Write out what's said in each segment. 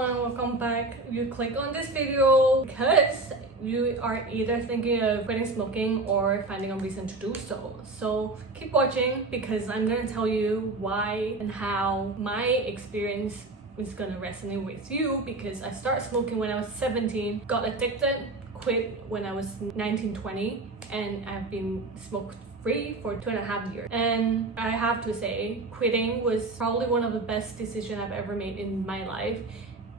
everyone, welcome back. You click on this video because you are either thinking of quitting smoking or finding a reason to do so. So keep watching because I'm gonna tell you why and how my experience is gonna resonate with you, because I started smoking when I was 17, got addicted, quit when I was 19, 20, and I've been smoke free for 2.5 years. And I have to say, quitting was probably one of the best decisions I've ever made in my life,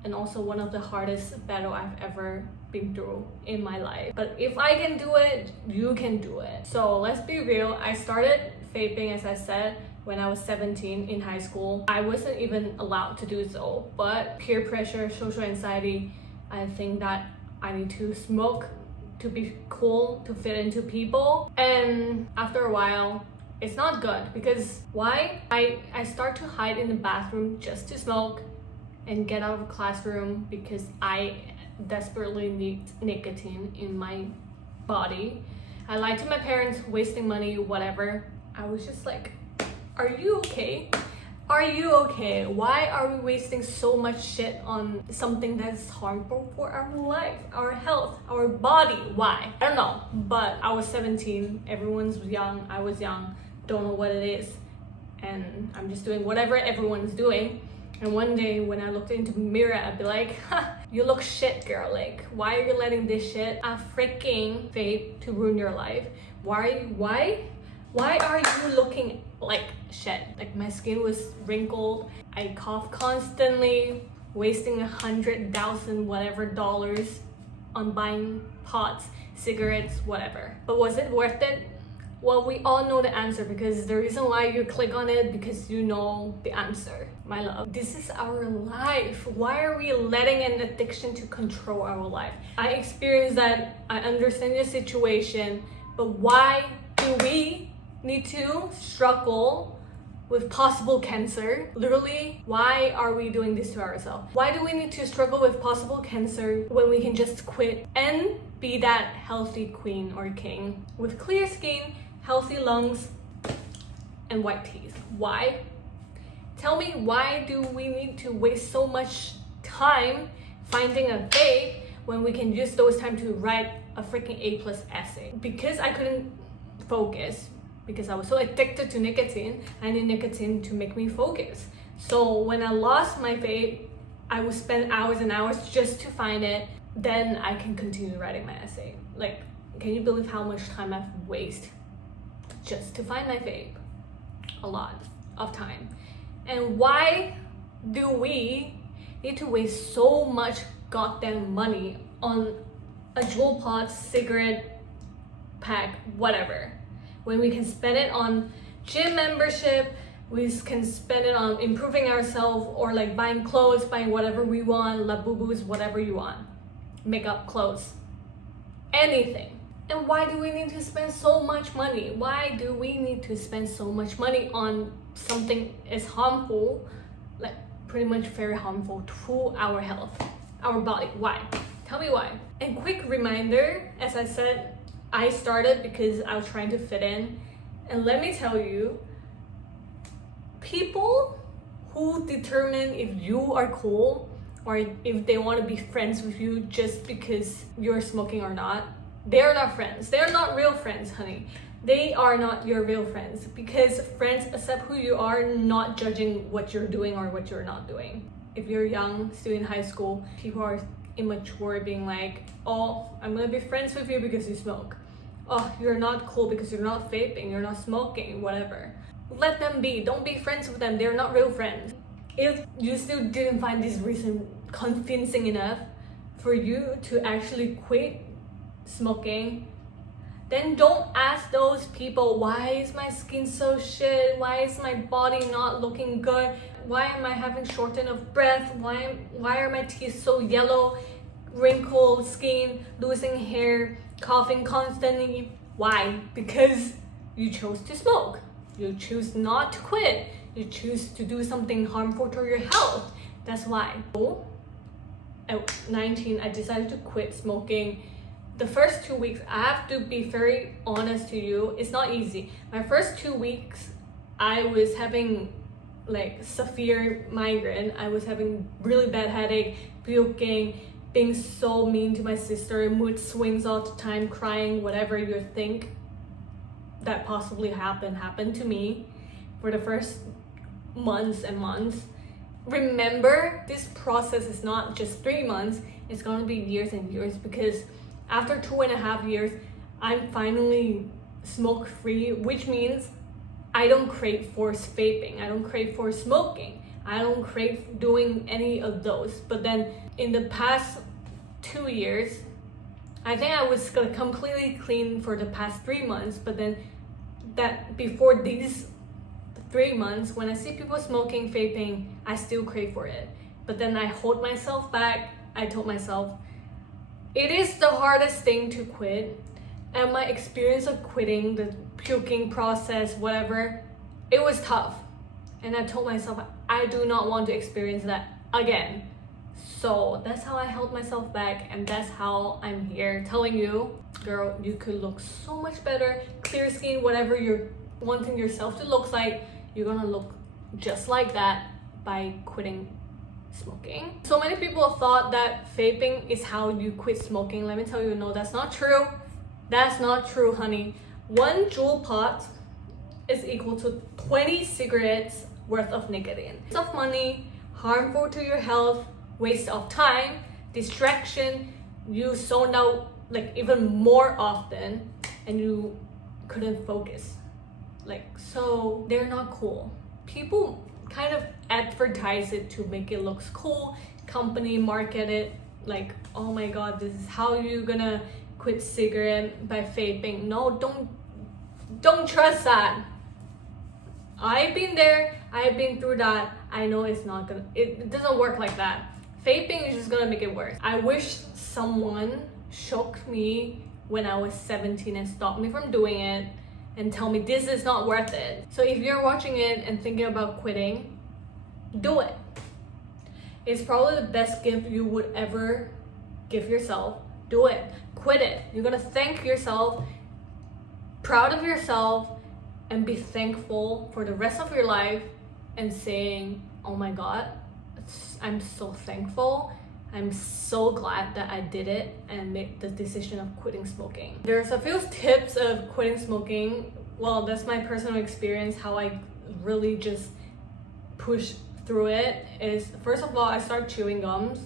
and also one of the hardest battle I've ever been through in my life. But if I can do it, you can do it. So let's be real, I started vaping, as I said, when I was 17 in high school. I wasn't even allowed to do so, but peer pressure, social anxiety, I think that I need to smoke to be cool, to fit into people. And after a while, it's not good, because why? I start to hide in the bathroom just to smoke and get out of the classroom because I desperately need nicotine in my body. I lied to my parents, wasting money, whatever. I was just like, are you okay? Are you okay? Why are we wasting so much shit on something that's harmful for our life, our health, our body? Why? I don't know, but I was 17, everyone's young, I was young, don't know what it is, and I'm just doing whatever everyone's doing. And one day when I looked into the mirror, I'd be like, you look shit, girl. Like, why are you letting this shit, a freaking vape, to ruin your life? Why are you looking like shit? Like, my skin was wrinkled, I coughed constantly, wasting $100,000 whatever dollars on buying pots, cigarettes, whatever. But was it worth it? Well, we all know the answer, because the reason why you click on it, because you know the answer, my love. This is our life. Why are we letting an addiction to control our life? I experienced that, I understand your situation, but why do we need to struggle with possible cancer? Literally, why are we doing this to ourselves? Why do we need to struggle with possible cancer when we can just quit and be that healthy queen or king with clear skin, healthy lungs, and white teeth? Why? Tell me, why do we need to waste so much time finding a vape when we can use those time to write a freaking A+ essay? Because I couldn't focus, because I was so addicted to nicotine. I need nicotine to make me focus. So when I lost my vape, I would spend hours and hours just to find it. Then I can continue writing my essay. Like, can you believe how much time I've wasted just to find my vape? A lot of time. And why do we need to waste so much goddamn money on a jewel pot, cigarette pack, whatever, when we can spend it on gym membership, we can spend it on improving ourselves, or like buying clothes, buying whatever we want, labubus, whatever you want, makeup, clothes, anything. And why do we need to spend so much money? Why do we need to spend so much money on something as harmful, like pretty much very harmful to our health, our body? Why? Tell me why. And quick reminder, as I said, I started because I was trying to fit in. And let me tell you, people who determine if you are cool or if they want to be friends with you just because you're smoking or not, they're not friends. They're not real friends, honey. They are not your real friends, because friends accept who you are, not judging what you're doing or what you're not doing. If you're young, still in high school, people are immature, being like, oh, I'm gonna be friends with you because you smoke. Oh, you're not cool because you're not vaping, you're not smoking, whatever. Let them be. Don't be friends with them. They're not real friends. If you still didn't find this reason convincing enough for you to actually quit smoking, then don't ask those people, why is my skin so shit? Why is my body not looking good? Why am I having shortness of breath? Why are my teeth so yellow, wrinkled skin, losing hair, coughing constantly? Why? Because you chose to smoke. You choose not to quit. You choose to do something harmful to your health. That's why. At 19, I decided to quit smoking. The first 2 weeks, I have to be very honest to you, it's not easy. My first 2 weeks, I was having like severe migraine. I was having really bad headache, puking, being so mean to my sister, mood swings all the time, crying, whatever you think that possibly happened to me for the first months and months. Remember, this process is not just 3 months, it's gonna be years and years, because after 2.5 years, I'm finally smoke free, which means I don't crave for vaping, I don't crave for smoking, I don't crave doing any of those. But then in the past 2 years, I think I was completely clean for the past 3 months, but then that before these 3 months, when I see people smoking, vaping, I still crave for it. But then I hold myself back. I told myself, it is the hardest thing to quit. And my experience of quitting, the puking process, whatever, it was tough. And I told myself, I do not want to experience that again. So that's how I held myself back, and that's how I'm here telling you, girl, you could look so much better, clear skin, whatever you're wanting yourself to look like, you're gonna look just like that by quitting smoking. So many people thought that vaping is how you quit smoking. Let me tell you, no, that's not true. That's not true, honey. 1 Juul pot is equal to 20 cigarettes worth of nicotine. Waste of money, harmful to your health, waste of time, distraction. You zoned out like even more often, and you couldn't focus. Like, so they're not cool. People kind of advertise it to make it looks cool. Company market it like, oh my god, this is how you're gonna quit cigarette by vaping. No, don't trust that. I've been there, I've been through that. I know it doesn't work like that. Vaping is just gonna make it worse. I wish someone shocked me when I was 17 and stopped me from doing it and tell me this is not worth it. So if you're watching it and thinking about quitting, do it. It's probably the best gift you would ever give yourself. Do it. Quit it. You're gonna thank yourself, proud of yourself, and be thankful for the rest of your life, and saying, oh my god, I'm so thankful. I'm so glad that I did it and made the decision of quitting smoking. There's a few tips of quitting smoking. Well, that's my personal experience, how I really just push through it. Is first of all, I started chewing gums.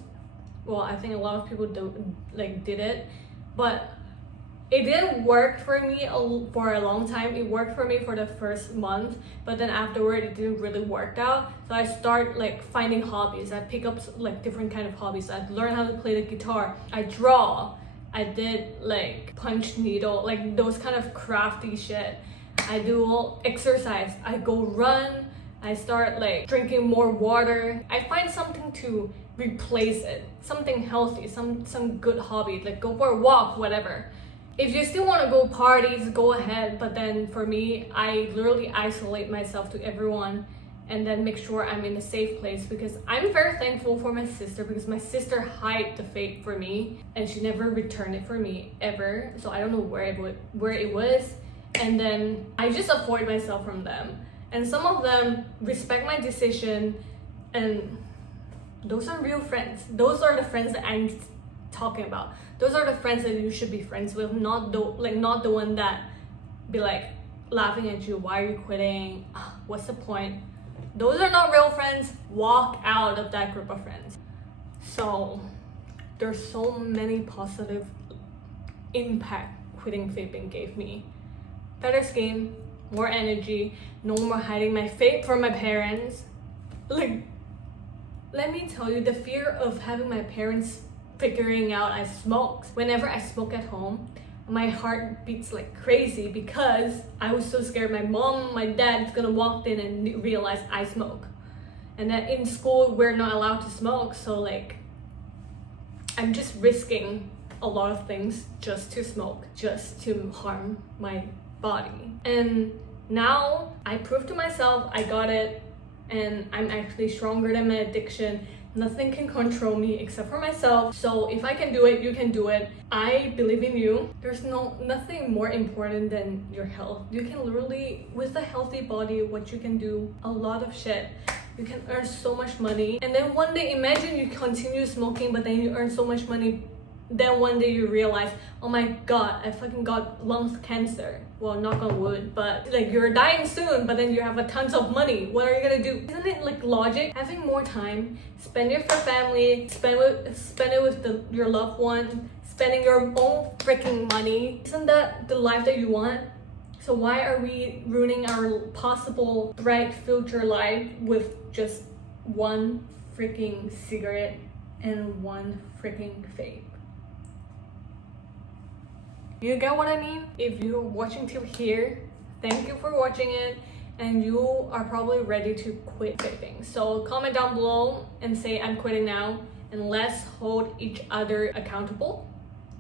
Well, I think a lot of people did it, but it didn't work for me for a long time. It worked for me for the first month, but then afterward it didn't really work out. So I start finding hobbies. I pick up different kind of hobbies. I learned how to play the guitar. I draw. I did punch needle, those kind of crafty shit. I do exercise. I go run. I start drinking more water. I find something to replace it, something healthy, some good hobby, go for a walk, whatever. If you still want to go parties, go ahead. But then for me, I literally isolate myself to everyone and then make sure I'm in a safe place, because I'm very thankful for my sister, because my sister hid the vape for me and she never returned it for me ever. So I don't know where it was. And then I just avoid myself from them. And some of them respect my decision, and those are real friends. Those are the friends that I'm talking about. Those are the friends that you should be friends with, not the one that be laughing at you. Why are you quitting? What's the point? Those are not real friends. Walk out of that group of friends. So there's so many positive impact quitting vaping gave me. Better skin, more energy, no more hiding my vape from my parents. Let me tell you, the fear of having my parents figuring out I smoke. Whenever I smoke at home, my heart beats like crazy, because I was so scared my mom, my dad's gonna walk in and realize I smoke. And that in school, we're not allowed to smoke. So I'm just risking a lot of things just to smoke, just to harm my body. And now I proved to myself I got it, and I'm actually stronger than my addiction. Nothing can control me except for myself. So if I can do it, you can do it. I believe in you. There's nothing more important than your health. You can literally, with a healthy body, what you can do, a lot of shit. You can earn so much money. And then one day, imagine you continue smoking, but then you earn so much money. Then one day you realize, oh my god, I fucking got lung cancer. Well, knock on wood, but like you're dying soon, but then you have a tons of money. What are you gonna do? Isn't it like logic? Having more time, spend it for family, spend it with your loved one, spending your own freaking money. Isn't that the life that you want? So why are we ruining our possible bright future life with just one freaking cigarette and one freaking vape? You get what I mean? If you're watching till here, thank you for watching it, and you are probably ready to quit vaping. So comment down below and say I'm quitting now, and let's hold each other accountable.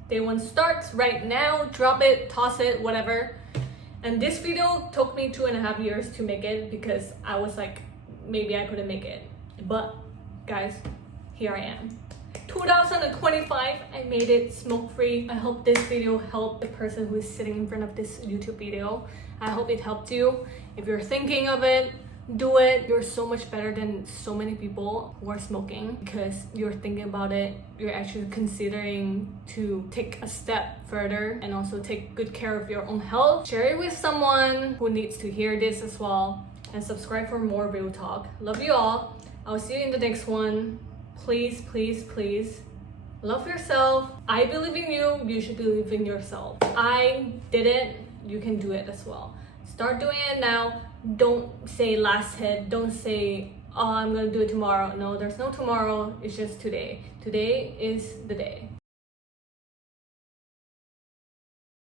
Day one starts right now. Drop it, toss it, whatever. And this video took me 2.5 years to make it because I was like, maybe I couldn't make it. But guys, here I am. 2025, I made it smoke-free. I hope this video helped the person who is sitting in front of this YouTube video. I hope it helped you. If you're thinking of it, do it. You're so much better than so many people who are smoking because you're thinking about it. You're actually considering to take a step further and also take good care of your own health. Share it with someone who needs to hear this as well, and subscribe for more real talk. Love you all. I'll see you in the next one. Please, please, please love yourself. I believe in you. You should believe in yourself. I did it. You can do it as well. Start doing it now. Don't say last hit. Don't say, oh, I'm gonna do it tomorrow. No, there's no tomorrow. It's just today. Today is the day.